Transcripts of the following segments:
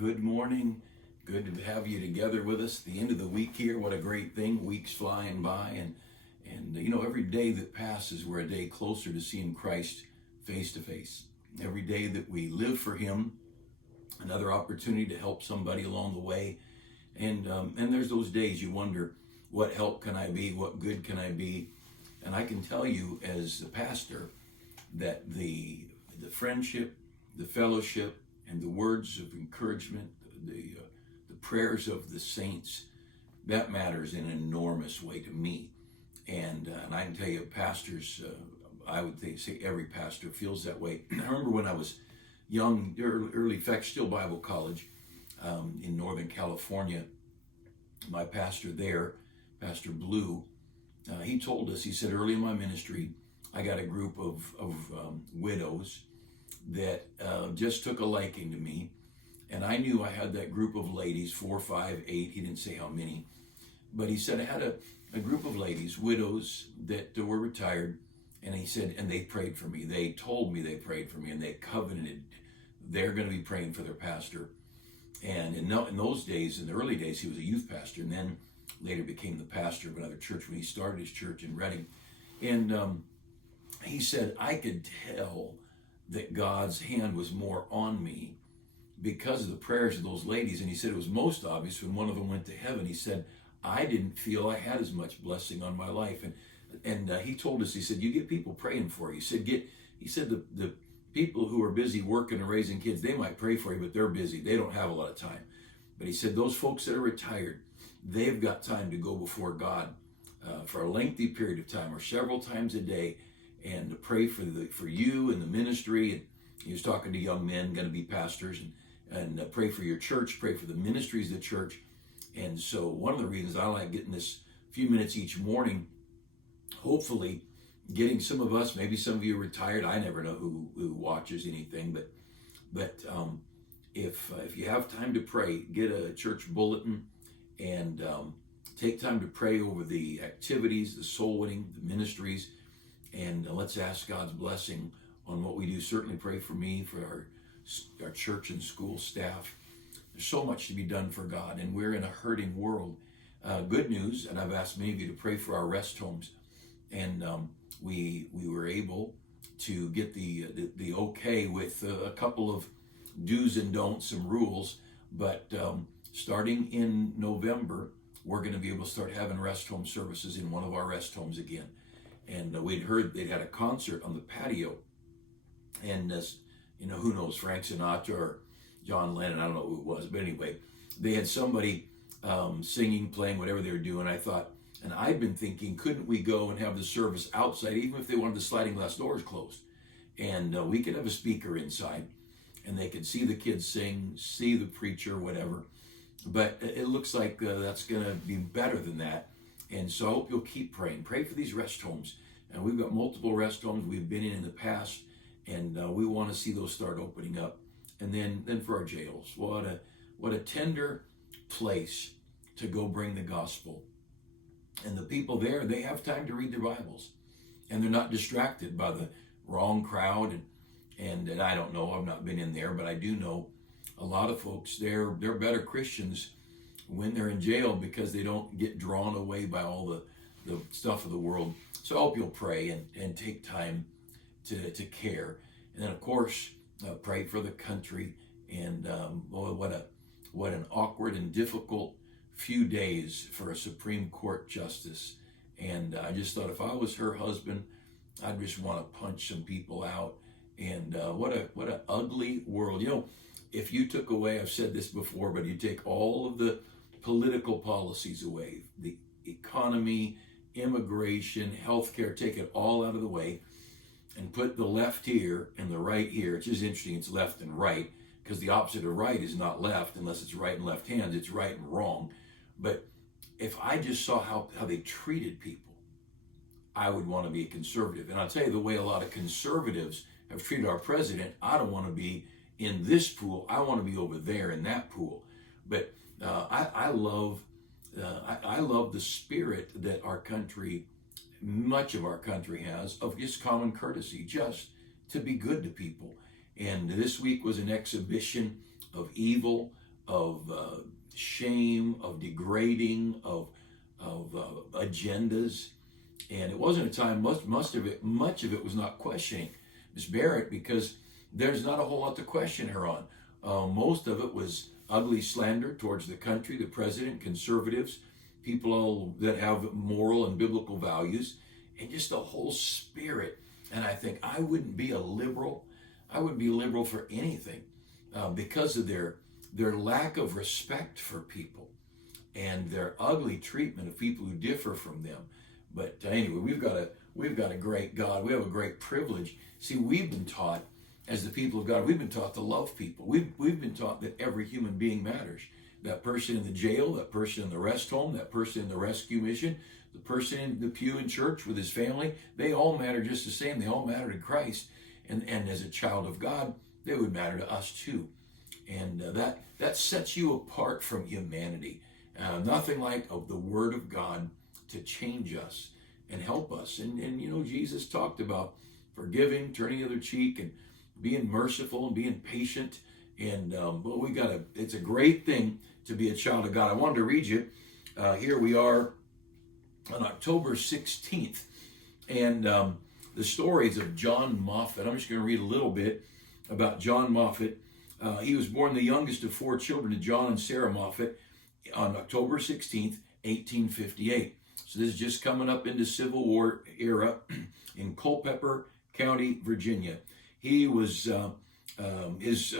Good morning. Good to have you together with us. The end of the week here. What a great thing. Weeks flying by, and every day that passes, we're a day closer to seeing Christ face to face. Every day that we live for Him, another opportunity to help somebody along the way. And there's those days you wonder, what help can I be? What good can I be? And I can tell you, as a pastor, that the friendship, the fellowship, and the words of encouragement, the prayers of the saints, that matters in an enormous way to me. And I can tell you, pastors, I would say every pastor feels that way. I remember when I was young, early, in fact, still Bible college in Northern California, my pastor there, Pastor Blue, he told us, he said, early in my ministry, I got a group of widows that just took a liking to me. And I knew I had that group of ladies, 4, 5, 8, he didn't say how many. But he said I had a group of ladies, widows, that were retired. And he said, and they prayed for me. They told me they prayed for me, and they covenanted they're going to be praying for their pastor. And in those days, in the early days, he was a youth pastor, and then later became the pastor of another church when he started his church in Redding. And he said, I could tell that God's hand was more on me because of the prayers of those ladies. And he said it was most obvious when one of them went to heaven. He said, I didn't feel I had as much blessing on my life. And he told us, he said, you get people praying for you. He said the people who are busy working and raising kids, they might pray for you, but they're busy. They don't have a lot of time. But he said those folks that are retired, they've got time to go before God for a lengthy period of time or several times a day, and to pray for you and the ministry. And he was talking to young men going to be pastors, and pray for your church, pray for the ministries of the church. And so one of the reasons I like getting this few minutes each morning, hopefully getting some of us, maybe some of you are retired. I never know who watches anything, but if you have time to pray, get a church bulletin and take time to pray over the activities, the soul winning, the ministries, and let's ask God's blessing on what we do. Certainly pray for me, for our church and school staff. There's so much to be done for God, and we're in a hurting world. Good news, and I've asked many of you to pray for our rest homes, and we were able to get the okay with a couple of do's and don'ts, some rules, but starting in November, we're going to be able to start having rest home services in one of our rest homes again. And we'd heard they'd had a concert on the patio, and who knows, Frank Sinatra or John Lennon, I don't know who it was, but anyway, they had somebody singing, playing, whatever they were doing. I thought, and I'd been thinking, couldn't we go and have the service outside, even if they wanted the sliding glass doors closed? And we could have a speaker inside, and they could see the kids sing, see the preacher, whatever. But it looks like that's going to be better than that. And so I hope you'll keep praying. Pray for these rest homes. And we've got multiple rest homes we've been in the past, and we want to see those start opening up. And then for our jails, what a tender place to go bring the gospel. And the people there, they have time to read their Bibles, and they're not distracted by the wrong crowd. And I don't know, I've not been in there, but I do know a lot of folks, they're better Christians when they're in jail because they don't get drawn away by all the stuff of the world. So I hope you'll pray and take time to care. And then, of course, pray for the country. And what an awkward and difficult few days for a Supreme Court justice. And I just thought, if I was her husband, I'd just want to punch some people out. And what an ugly world. If you took away, I've said this before, but you take all of the political policies away, the economy, immigration, healthcare, take it all out of the way, and put the left here and the right here. It's just interesting, it's left and right, because the opposite of right is not left unless it's right and left hands, it's right and wrong. But if I just saw how they treated people, I would want to be a conservative. And I'll tell you, the way a lot of conservatives have treated our president, I don't want to be in this pool. I want to be over there in that pool. But I love the spirit that our country, much of our country has, of just common courtesy, just to be good to people. And this week was an exhibition of evil, shame, of degrading, of agendas. And it wasn't a time, much of it was not questioning Miss Barrett, because there's not a whole lot to question her on. Most of it was ugly slander towards the country, the president, conservatives, people that have moral and biblical values, and just the whole spirit. And I think I wouldn't be a liberal. I wouldn't be a liberal for anything because of their lack of respect for people and their ugly treatment of people who differ from them. But anyway, we've got a great God. We have a great privilege. See, we've been taught, as the people of God, we've been taught to love people. We've been taught that every human being matters. That person in the jail, that person in the rest home, that person in the rescue mission, the person in the pew in church with his family, they all matter just the same. They all matter to Christ. And as a child of God, they would matter to us too. And that sets you apart from humanity. Nothing like the Word of God to change us and help us. And you know, Jesus talked about forgiving, turning the other cheek, and being merciful and being patient. And but it's a great thing to be a child of God. I wanted to read you. Here we are on October 16th. And the stories of John Moffat. I'm just going to read a little bit about John Moffat. He was born the youngest of 4 children to John and Sarah Moffat on October 16th, 1858. So this is just coming up into Civil War era in Culpeper County, Virginia. He was, his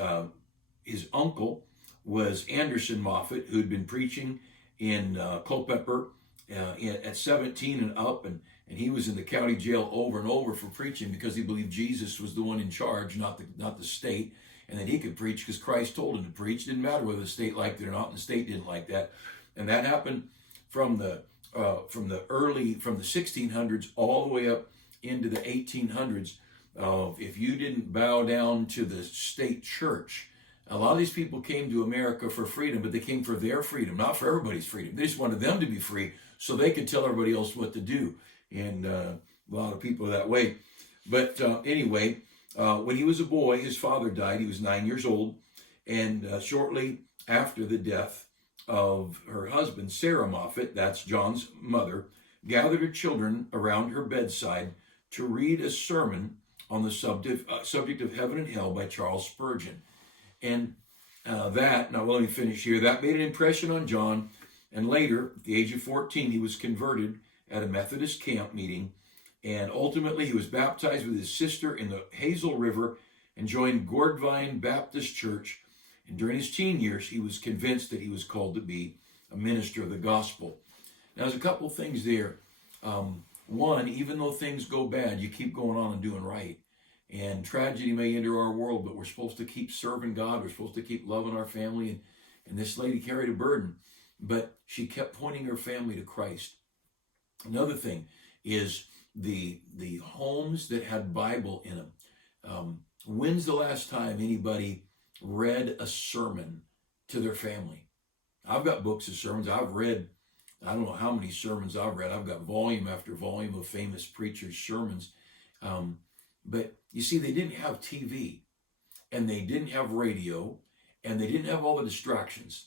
uncle was Anderson Moffat, who'd been preaching in Culpeper at 17 and up, and he was in the county jail over and over for preaching because he believed Jesus was the one in charge, not the state, and that he could preach because Christ told him to preach. It didn't matter whether the state liked it or not, and the state didn't like that. And that happened from the 1600s all the way up into the 1800s. If you didn't bow down to the state church, a lot of these people came to America for freedom, but they came for their freedom, not for everybody's freedom. They just wanted them to be free so they could tell everybody else what to do. And a lot of people are that way. But anyway, when he was a boy, his father died. He was 9 years old. And shortly after the death of her husband, Sarah Moffat, that's John's mother, gathered her children around her bedside to read a sermon on the subject of heaven and hell by Charles Spurgeon. And now let me finish here. That made an impression on John. And later, at the age of 14, he was converted at a Methodist camp meeting. And ultimately, he was baptized with his sister in the Hazel River and joined Goddard Baptist Church. And during his teen years, he was convinced that he was called to be a minister of the gospel. Now, there's a couple things there. One, even though things go bad, you keep going on and doing right. And tragedy may enter our world, but we're supposed to keep serving God. We're supposed to keep loving our family. And this lady carried a burden, but she kept pointing her family to Christ. Another thing is the homes that had Bible in them. When's the last time anybody read a sermon to their family? I've got books of sermons. I've read, I don't know how many sermons I've read. I've got volume after volume of famous preachers' sermons. But you see, they didn't have TV, and they didn't have radio, and they didn't have all the distractions.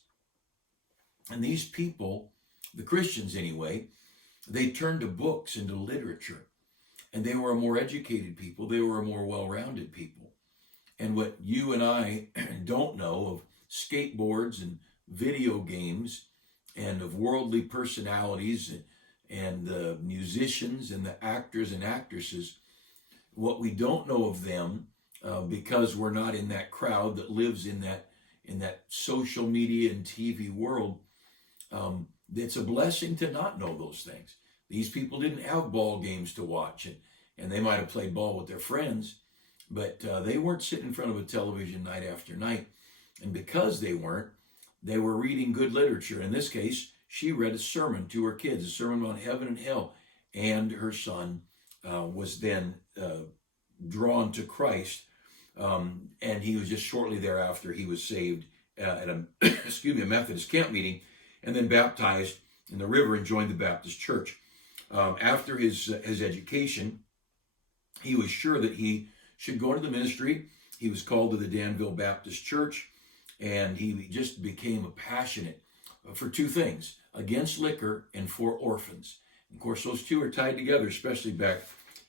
And these people, the Christians anyway, they turned to books and to literature. And they were a more educated people. They were a more well-rounded people. And what you and I don't know of skateboards and video games and of worldly personalities and the musicians and the actors and actresses, what we don't know of them, because we're not in that crowd that lives in that social media and TV world, it's a blessing to not know those things. These people didn't have ball games to watch, and they might have played ball with their friends, but they weren't sitting in front of a television night after night. And because they weren't, they were reading good literature. In this case, she read a sermon to her kids, a sermon on heaven and hell, and her son was then drawn to Christ, and he was just shortly thereafter he was saved at a Methodist camp meeting, and then baptized in the river and joined the Baptist church. After his education, he was sure that he should go into the ministry. He was called to the Danville Baptist Church, And he just became a passionate for two things: against liquor and for orphans. Of course, those two are tied together, especially back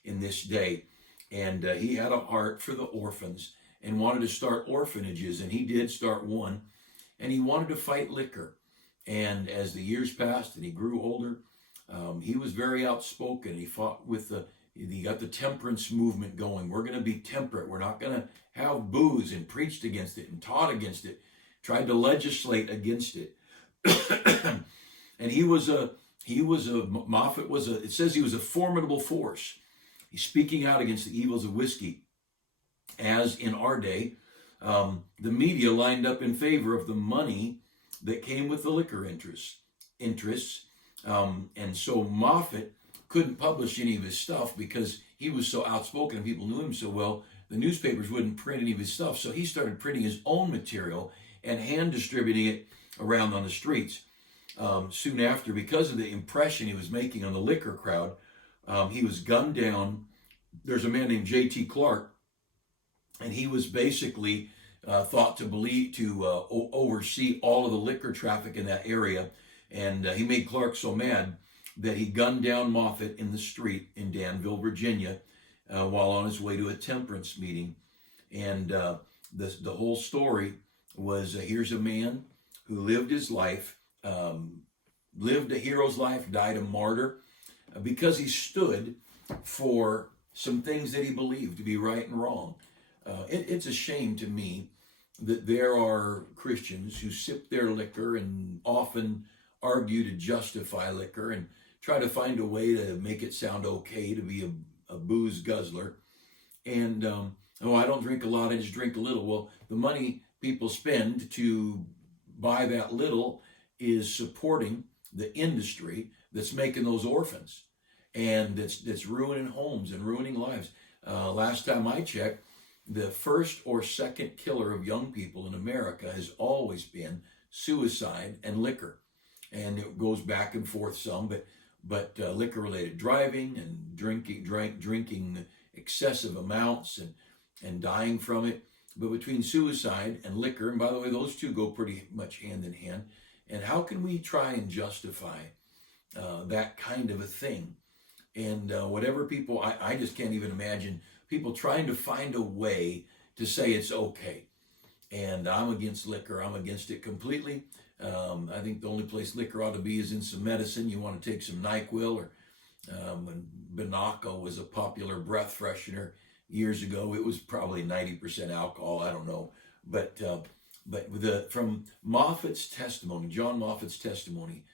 in this day. And he had a heart for the orphans and wanted to start orphanages, and he did start one. And he wanted to fight liquor. And as the years passed and he grew older, he was very outspoken. He fought with he got the temperance movement going. We're going to be temperate. We're not going to have booze, and preached against it and taught against it, tried to legislate against it. And Moffat was it says he was a formidable force. He's speaking out against the evils of whiskey. As in our day, the media lined up in favor of the money that came with the liquor interests. And so Moffat couldn't publish any of his stuff because he was so outspoken and people knew him so well. The newspapers wouldn't print any of his stuff, so he started printing his own material and hand distributing it around on the streets. Soon after, because of the impression he was making on the liquor crowd, he was gunned down. There's a man named J.T. Clark, and he was basically thought to oversee all of the liquor traffic in that area. And he made Clark so mad that he gunned down Moffat in the street in Danville, Virginia, while on his way to a temperance meeting. And the whole story was here's a man who lived his life, lived a hero's life, died a martyr, because he stood for some things that he believed to be right and wrong. It's a shame to me that there are Christians who sip their liquor and often argue to justify liquor and try to find a way to make it sound okay to be a booze guzzler. And, I don't drink a lot, I just drink a little. Well, the money people spend to buy that little is supporting the industry that's making those orphans, and that's ruining homes and ruining lives. Last time I checked, the first or second killer of young people in America has always been suicide and liquor. And it goes back and forth some, but liquor-related driving and drinking excessive amounts and dying from it. But between suicide and liquor, and by the way, those two go pretty much hand in hand. And how can we try and justify that kind of a thing? And whatever people, I just can't even imagine people trying to find a way to say it's okay. And I'm against liquor. I'm against it completely. I think the only place liquor ought to be is in some medicine. You want to take some NyQuil, or when Binaco was a popular breath freshener years ago, it was probably 90% alcohol. I don't know. But from Moffat's testimony, John Moffat's testimony,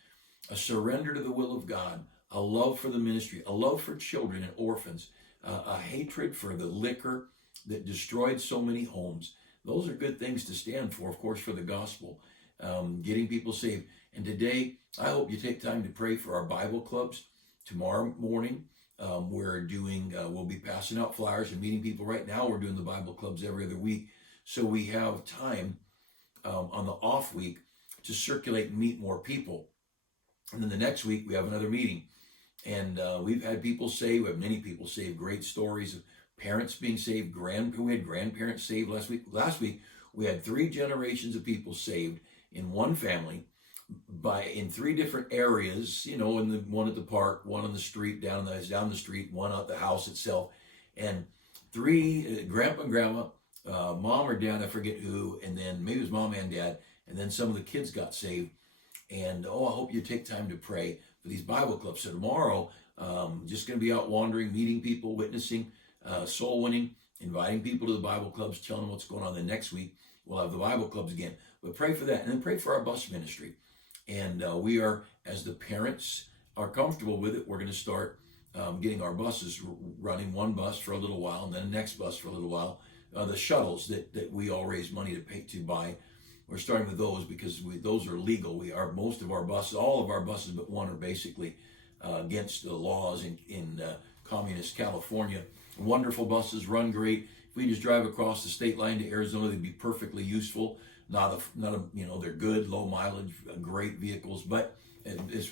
a surrender to the will of God, a love for the ministry, a love for children and orphans, a hatred for the liquor that destroyed so many homes. Those are good things to stand for, of course, for the gospel, getting people saved. And today, I hope you take time to pray for our Bible clubs. Tomorrow morning, we'll be passing out flyers and meeting people. Right now, we're doing the Bible clubs every other week. So we have time on the off week to circulate and meet more people. And then the next week, we have another meeting. And we've had people saved. We have many people saved. Great stories of parents being saved. We had grandparents saved last week. Last week, we had 3 generations of people saved in one family in 3 different areas. One at the park, one on the street, down the street, one at the house itself, and 3 grandpa and grandma, mom or dad, I forget who, and then maybe it was mom and dad, and then some of the kids got saved. And I hope you take time to pray for these Bible clubs. So tomorrow, just going to be out wandering, meeting people, witnessing, soul winning, inviting people to the Bible clubs, telling them what's going on. The next week, we'll have the Bible clubs again. But pray for that, and then pray for our bus ministry. And we are, as the parents are comfortable with it, we're going to start getting our buses running, one bus for a little while, and then the next bus for a little while. The shuttles that we all raise money to buy. We're starting with those because those are legal. Most of our buses, all of our buses but one, are basically against the laws in communist California. Wonderful buses, run great. If we just drive across the state line to Arizona, they'd be perfectly useful. They're good, low mileage, great vehicles. But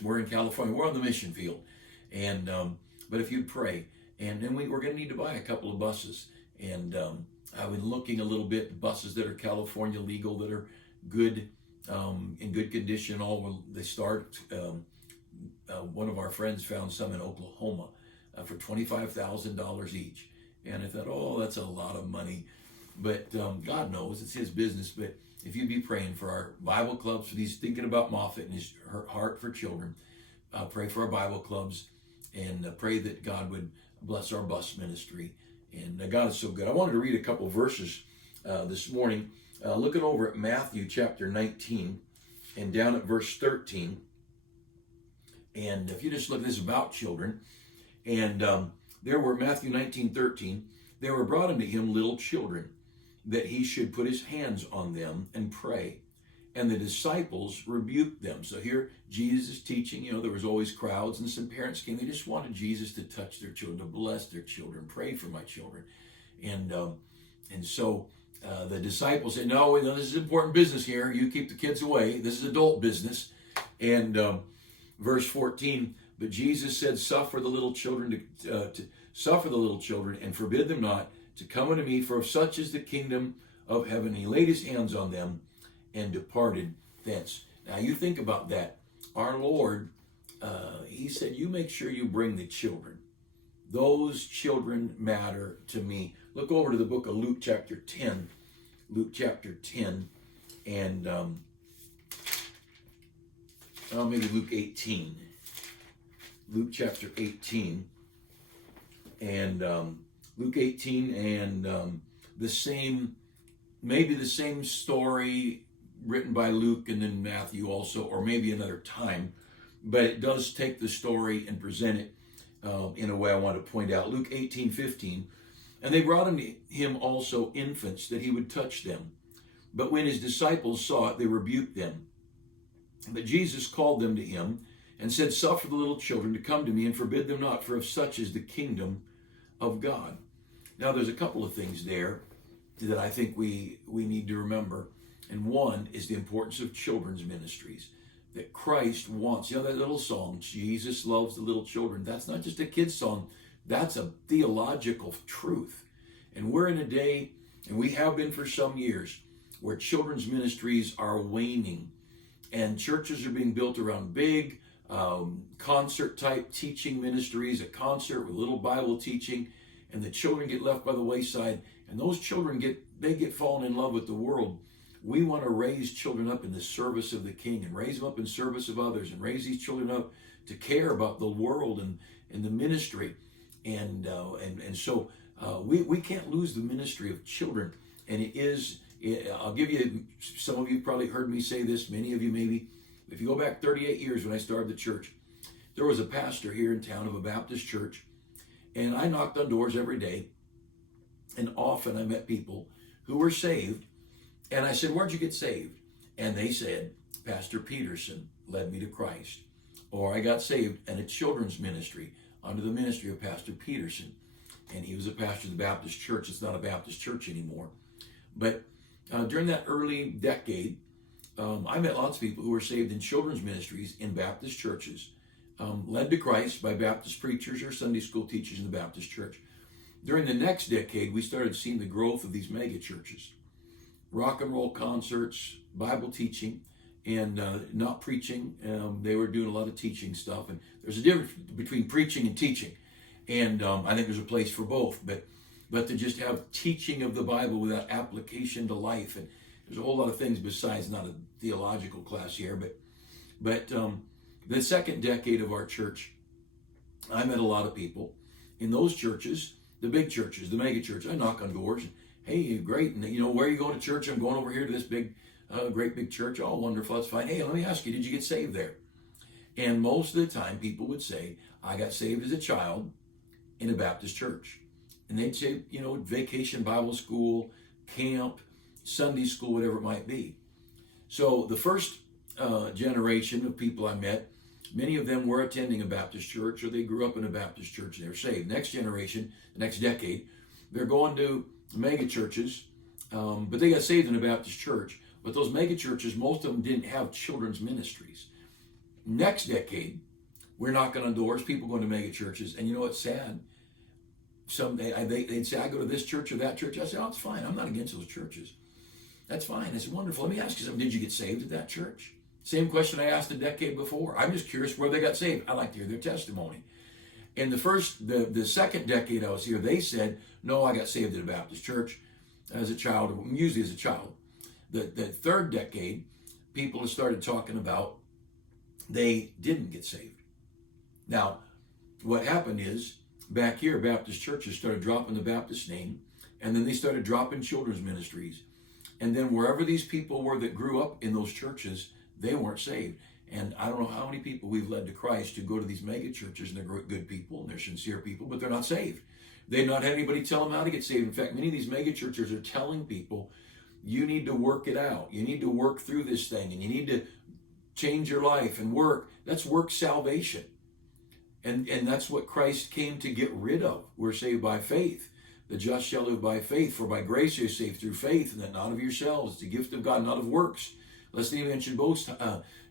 we're in California. We're on the mission field, and but if you'd pray, and then we're going to need to buy a couple of buses. And I've been looking a little bit, buses that are California legal, that are good, in good condition. All they start. One of our friends found some in Oklahoma for $25,000 each, and I thought, oh, that's a lot of money. But God knows it's His business. But if you'd be praying for our Bible clubs, for these thinking about Moffat and his heart for children, pray for our Bible clubs, and pray that God would bless our bus ministry. And God is so good. I wanted to read a couple verses this morning, looking over at Matthew chapter 19 and down at verse 13. And if you just look, this is about children. And there were, Matthew 19:13, there were brought unto him little children, that he should put his hands on them and pray. And the disciples rebuked them. So here Jesus is teaching. There was always crowds, and some parents came. They just wanted Jesus to touch their children, to bless their children, pray for my children. And so the disciples said, no, this is important business here. You keep the kids away. This is adult business. And verse 14, but Jesus said, suffer the little children to suffer the little children, and forbid them not to come unto me, for of such is the kingdom of heaven. He laid his hands on them and departed thence. Now you think about that. Our Lord, he said, you make sure you bring the children. Those children matter to me. Look over to the book of Luke chapter 10. Luke chapter 10 and maybe Luke 18. Luke chapter 18 and Luke 18 and maybe the same story written by Luke and then Matthew also, or maybe another time, but it does take the story and present it in a way I want to point out. Luke 18:15, and they brought unto him also infants, that he would touch them. But when his disciples saw it, they rebuked them. But Jesus called them to him and said, suffer the little children to come to me, and forbid them not, for of such is the kingdom of God. Now there's a couple of things there that I think we need to remember. And one is the importance of children's ministries, that Christ wants. That little song, Jesus loves the little children. That's not just a kid's song. That's a theological truth. And we're in a day, and we have been for some years, where children's ministries are waning. And churches are being built around big concert-type teaching ministries, a concert with little Bible teaching, and the children get left by the wayside. And those children get fallen in love with the world. We want to raise children up in the service of the King, and raise them up in service of others, and raise these children up to care about the world and the ministry. And so we can't lose the ministry of children. And I'll give you, some of you probably heard me say this, many of you maybe. If you go back 38 years when I started the church, there was a pastor here in town of a Baptist church, and I knocked on doors every day, and often I met people who were saved, and I said, where'd you get saved? And they said, Pastor Peterson led me to Christ. Or I got saved in a children's ministry under the ministry of Pastor Peterson. And he was a pastor of the Baptist church. It's not a Baptist church anymore. But during that early decade, I met lots of people who were saved in children's ministries in Baptist churches, led to Christ by Baptist preachers or Sunday school teachers in the Baptist church. During the next decade, we started seeing the growth of these mega churches. Rock and roll concerts, Bible teaching, and not preaching. They were doing a lot of teaching stuff. And there's a difference between preaching and teaching. And I think there's a place for both. But to just have teaching of the Bible without application to life. And there's a whole lot of things besides, not a theological class here. But the second decade of our church, I met a lot of people in those churches, the big churches, the mega churches. I knock on doors. Hey, great. And where are you going to church? I'm going over here to this big, great big church. Oh, wonderful. That's fine. Hey, let me ask you, did you get saved there? And most of the time people would say, I got saved as a child in a Baptist church. And they'd say, vacation Bible school, camp, Sunday school, whatever it might be. So the first generation of people I met, many of them were attending a Baptist church, or they grew up in a Baptist church and they were saved. Next generation, the next decade, they're going to mega churches, but they got saved in a Baptist church. But those mega churches, most of them didn't have children's ministries. Next decade, we're knocking on doors, people going to mega churches, and what's sad? Someday they'd say, I go to this church or that church. I say, oh, it's fine. I'm not against those churches. That's fine. It's wonderful. Let me ask you something. Did you get saved at that church? Same question I asked a decade before. I'm just curious where they got saved. I'd like to hear their testimony. In the second decade I was here, they said, no, I got saved at a Baptist church as a child, usually as a child. The third decade, people have started talking about they didn't get saved. Now, what happened is, back here, Baptist churches started dropping the Baptist name, and then they started dropping children's ministries. And then wherever these people were that grew up in those churches, they weren't saved. And I don't know how many people we've led to Christ who go to these mega churches, and they're good people, and they're sincere people, but they're not saved. They've not had anybody tell them how to get saved. In fact, many of these mega churches are telling people, you need to work it out. You need to work through this thing, and you need to change your life and work. That's work salvation. And that's what Christ came to get rid of. We're saved by faith. The just shall live by faith, for by grace you're saved through faith, and that not of yourselves. It's the gift of God, not of works. Let's not even mention both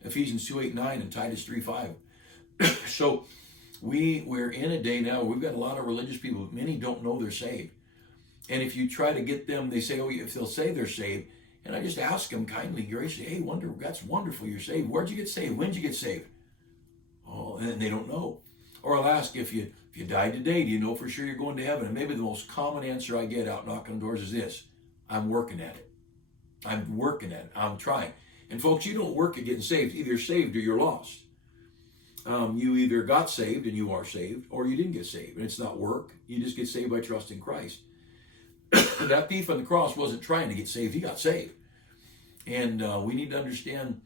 Ephesians 2:8-9 and Titus 3:5. So we're in a day now where we've got a lot of religious people. Many don't know they're saved. And if you try to get them, they say, oh, if they'll say they're saved, and I just ask them kindly, graciously, hey, that's wonderful, you're saved. Where'd you get saved? When'd you get saved? Oh, and they don't know. Or I'll ask, if you died today, do you know for sure you're going to heaven? And maybe the most common answer I get out knocking on doors is this: I'm working at it. I'm working at it. I'm trying. And folks, you don't work at getting saved. Either you're saved or you're lost. You either got saved and you are saved, or you didn't get saved. And it's not work. You just get saved by trusting Christ. That thief on the cross wasn't trying to get saved. He got saved. And we need to understand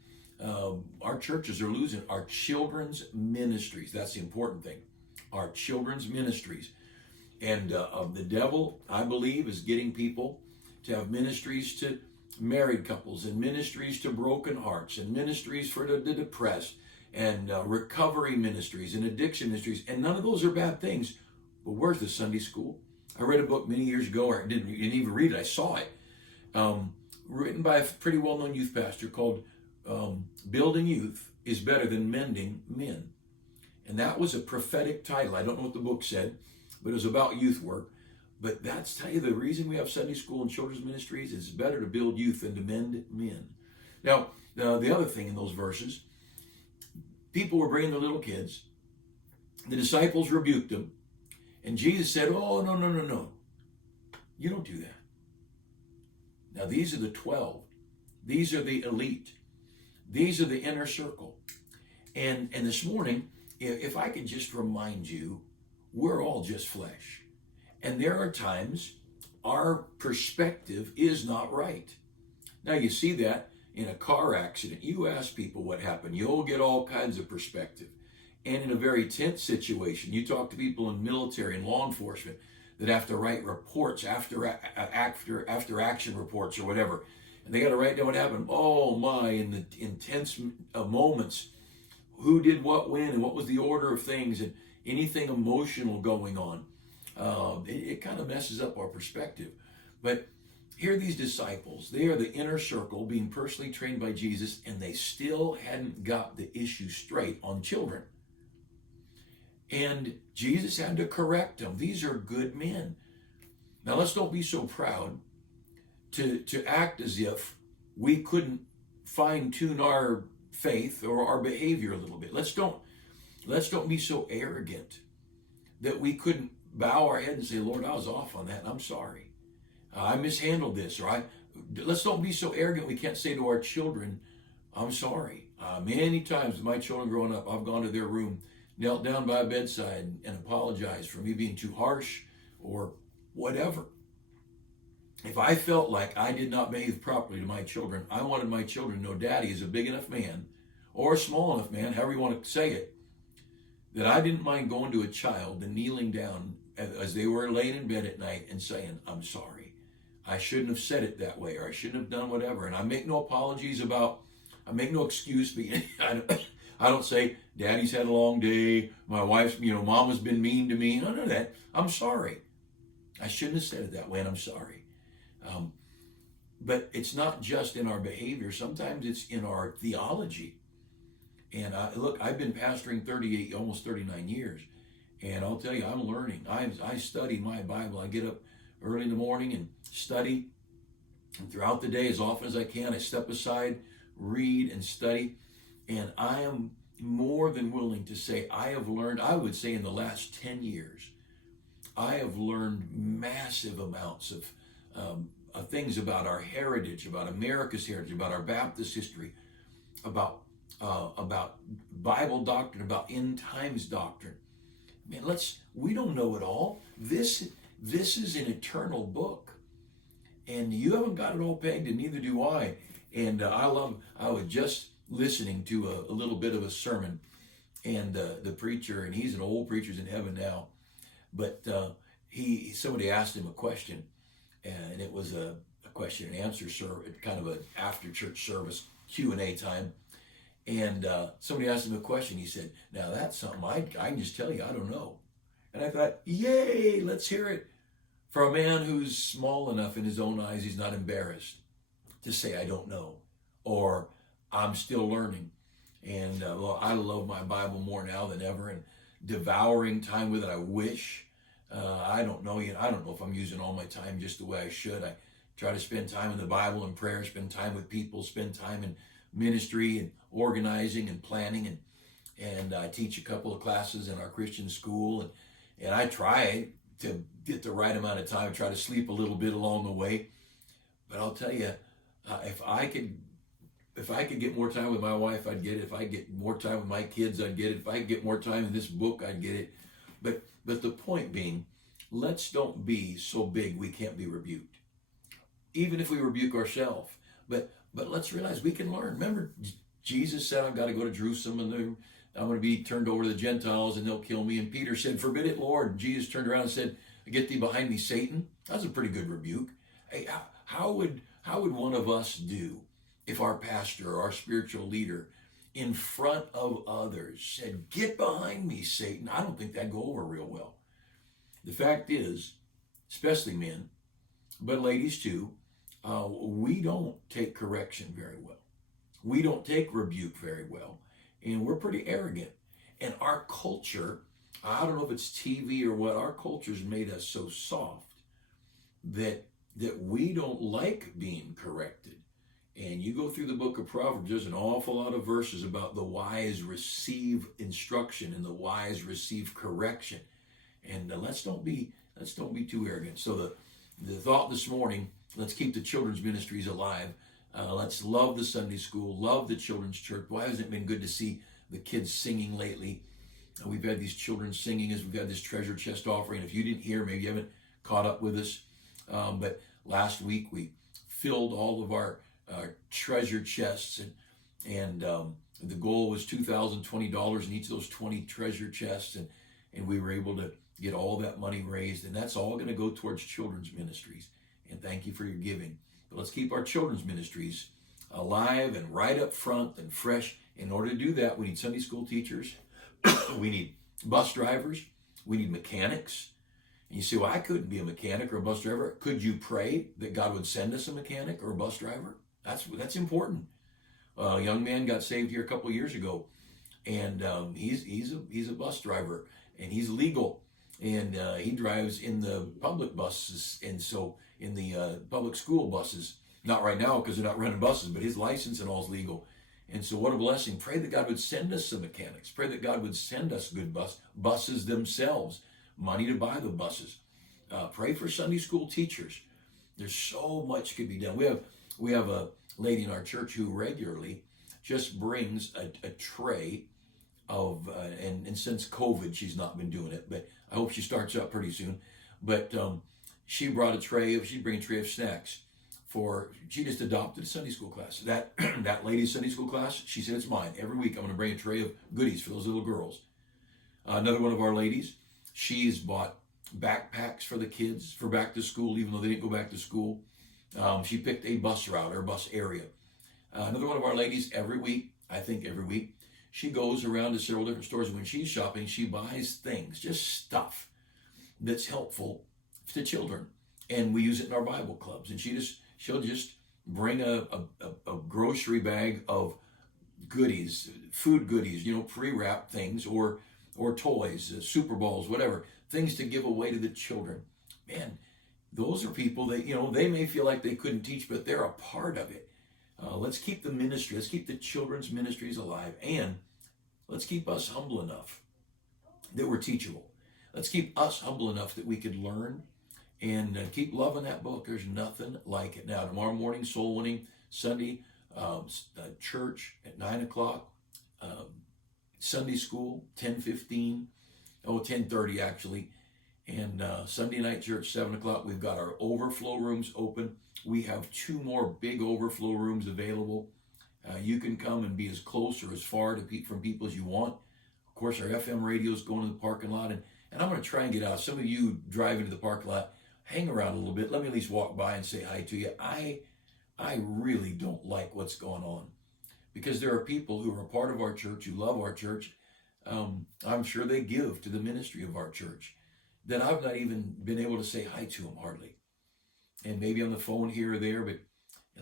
our churches are losing our children's ministries. That's the important thing. Our children's ministries. And the devil, I believe, is getting people to have ministries to married couples, and ministries to broken hearts, and ministries for the depressed, and recovery ministries, and addiction ministries. And none of those are bad things. But where's the Sunday school? I read a book many years ago, or I didn't even read it, I saw it, written by a pretty well-known youth pastor called Building Youth is Better Than Mending Men. And that was a prophetic title. I don't know what the book said, but it was about youth work. But that's, tell you, the reason we have Sunday school and children's ministries is it's better to build youth than to mend men. Now, the other thing in those verses, people were bringing their little kids. The disciples rebuked them. And Jesus said, oh, no. You don't do that. Now, these are the 12. These are the elite. These are the inner circle. And this morning, if I could just remind you, we're all just flesh. And there are times our perspective is not right. Now, you see that in a car accident. You ask people what happened, you'll get all kinds of perspective. And in a very tense situation, you talk to people in military and law enforcement that have to write reports after action reports or whatever. And they got to write down what happened. Oh my, in the intense moments, who did what when, and what was the order of things, and anything emotional going on. It kind of messes up our perspective. But here are these disciples. They are the inner circle being personally trained by Jesus, and they still hadn't got the issue straight on children. And Jesus had to correct them. These are good men. Now, let's don't be so proud to act as if we couldn't fine-tune our faith or our behavior a little bit. Let's don't be so arrogant that we couldn't bow our head and say, Lord, I was off on that, and I'm sorry. I mishandled this. Let's don't be so arrogant we can't say to our children, I'm sorry. Many times with my children growing up, I've gone to their room, knelt down by a bedside and apologized for me being too harsh or whatever. If I felt like I did not behave properly to my children, I wanted my children to know Daddy is a big enough man or a small enough man, however you want to say it, that I didn't mind going to a child and kneeling down as they were laying in bed at night and saying, I'm sorry. I shouldn't have said it that way, or I shouldn't have done whatever. And I make no apologies I make no excuse. I don't say, Daddy's had a long day, my wife's, Mama's been mean to me. None of that. I'm sorry. I shouldn't have said it that way, and I'm sorry. But it's not just in our behavior. Sometimes it's in our theology. And look, I've been pastoring almost 39 years. And I'll tell you, I'm learning. I study my Bible. I get up early in the morning and study. And throughout the day, as often as I can, I step aside, read, and study. And I am more than willing to say I have learned, I would say in the last 10 years, I have learned massive amounts of things about our heritage, about America's heritage, about our Baptist history, about Bible doctrine, about end times doctrine. Man, we don't know it all. This is an eternal book. And you haven't got it all pegged, and neither do I. And I was just listening to a little bit of a sermon, and the preacher, and he's an old preacher, he's in heaven now, but somebody asked him a question, and it was a question and answer service, kind of an after church service Q&A time. And somebody asked him a question. He said, "Now that's something I can just tell you, I don't know." And I thought, yay, let's hear it for a man who's small enough in his own eyes, he's not embarrassed to say, "I don't know," or "I'm still learning." And well, I love my Bible more now than ever, and devouring time with it. I wish. I don't know yet. I don't know if I'm using all my time just the way I should. I try to spend time in the Bible and prayer, spend time with people, spend time in ministry and organizing and planning, and I teach a couple of classes in our Christian school, and I try to get the right amount of time. I try to sleep a little bit along the way, but I'll tell you, if I could get more time with my wife, I'd get it. If I get more time with my kids, I'd get it. If I could get more time in this book, I'd get it. But the point being, let's don't be so big we can't be rebuked, even if we rebuke ourselves. But let's realize we can learn. Remember, Jesus said, "I've got to go to Jerusalem, and I'm going to be turned over to the Gentiles, and they'll kill me." And Peter said, "Forbid it, Lord." And Jesus turned around and said, "Get thee behind me, Satan." That's a pretty good rebuke. Hey, how would one of us do if our pastor or our spiritual leader in front of others said, "Get behind me, Satan"? I don't think that'd go over real well. The fact is, especially men, but ladies too, we don't take correction very well. We don't take rebuke very well. And we're pretty arrogant. And our culture, I don't know if it's TV or what, our culture's made us so soft that we don't like being corrected. And you go through the book of Proverbs, there's an awful lot of verses about the wise receive instruction and the wise receive correction. And let's don't be too arrogant. So the thought this morning, let's keep the children's ministries alive. Let's love the Sunday school, love the children's church. Why hasn't it been good to see the kids singing lately? We've had these children singing as we've had this treasure chest offering. If you didn't hear, maybe you haven't caught up with us. But last week we filled all of our treasure chests, and the goal was $2,020 in each of those 20 treasure chests, and we were able to get all that money raised, and that's all going to go towards children's ministries. And thank you for your giving. But let's keep our children's ministries alive and right up front and fresh. In order to do that, we need Sunday school teachers, we need bus drivers, we need mechanics. And you say, "Well, I couldn't be a mechanic or a bus driver." Could you pray that God would send us a mechanic or a bus driver? That's important. A young man got saved here a couple of years ago, and he's a bus driver, and he's legal, and he drives in the public buses, and so in the public school buses. Not right now because they're not running buses, but his license and all is legal. And so what a blessing. Pray that God would send us some mechanics. Pray that God would send us good buses themselves, money to buy the buses. Pray for Sunday school teachers. There's so much could be done. We have a lady in our church who regularly just brings a tray of, and since COVID, she's not been doing it, but I hope she starts up pretty soon. But she'd bring a tray of snacks. She just adopted a Sunday school class. That lady's Sunday school class, she said, "It's mine. Every week I'm going to bring a tray of goodies for those little girls." Another one of our ladies, she's bought backpacks for the kids for back to school, even though they didn't go back to school. She picked a bus route or bus area. Another one of our ladies, every week, she goes around to several different stores. When she's shopping, she buys things, just stuff that's helpful to children. And we use it in our Bible clubs. And she'll just bring a grocery bag of goodies, food goodies, pre-wrapped things or toys, Super Bowls, whatever, things to give away to the children. Man, those are people that, they may feel like they couldn't teach, but they're a part of it. Let's keep the ministry, let's keep the children's ministries alive, and let's keep us humble enough that we're teachable. Let's keep us humble enough that we could learn and keep loving that book. There's nothing like it. Now, tomorrow morning, soul winning, Sunday, church at 9 o'clock, Sunday school, 10:15, 10:30 actually, and Sunday night church, 7 o'clock. We've got our overflow rooms open. We have 2 more big overflow rooms available. You can come and be as close or as far from people as you want. Of course, our FM radio is going to the parking lot, and I'm going to try and get out. Some of you drive into the parking lot, hang around a little bit. Let me at least walk by and say hi to you. I really don't like what's going on, because there are people who are a part of our church, who love our church. I'm sure they give to the ministry of our church, that I've not even been able to say hi to them hardly. And maybe on the phone here or there, but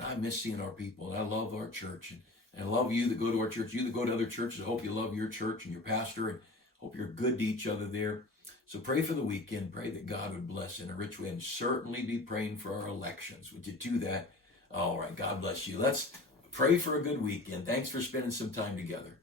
I miss seeing our people, and I love our church, and I love you that go to our church, you that go to other churches. I hope you love your church and your pastor, and hope you're good to each other there. So pray for the weekend. Pray that God would bless in a rich way, and certainly be praying for our elections. Would you do that? All right. God bless you. Let's pray for a good weekend. Thanks for spending some time together.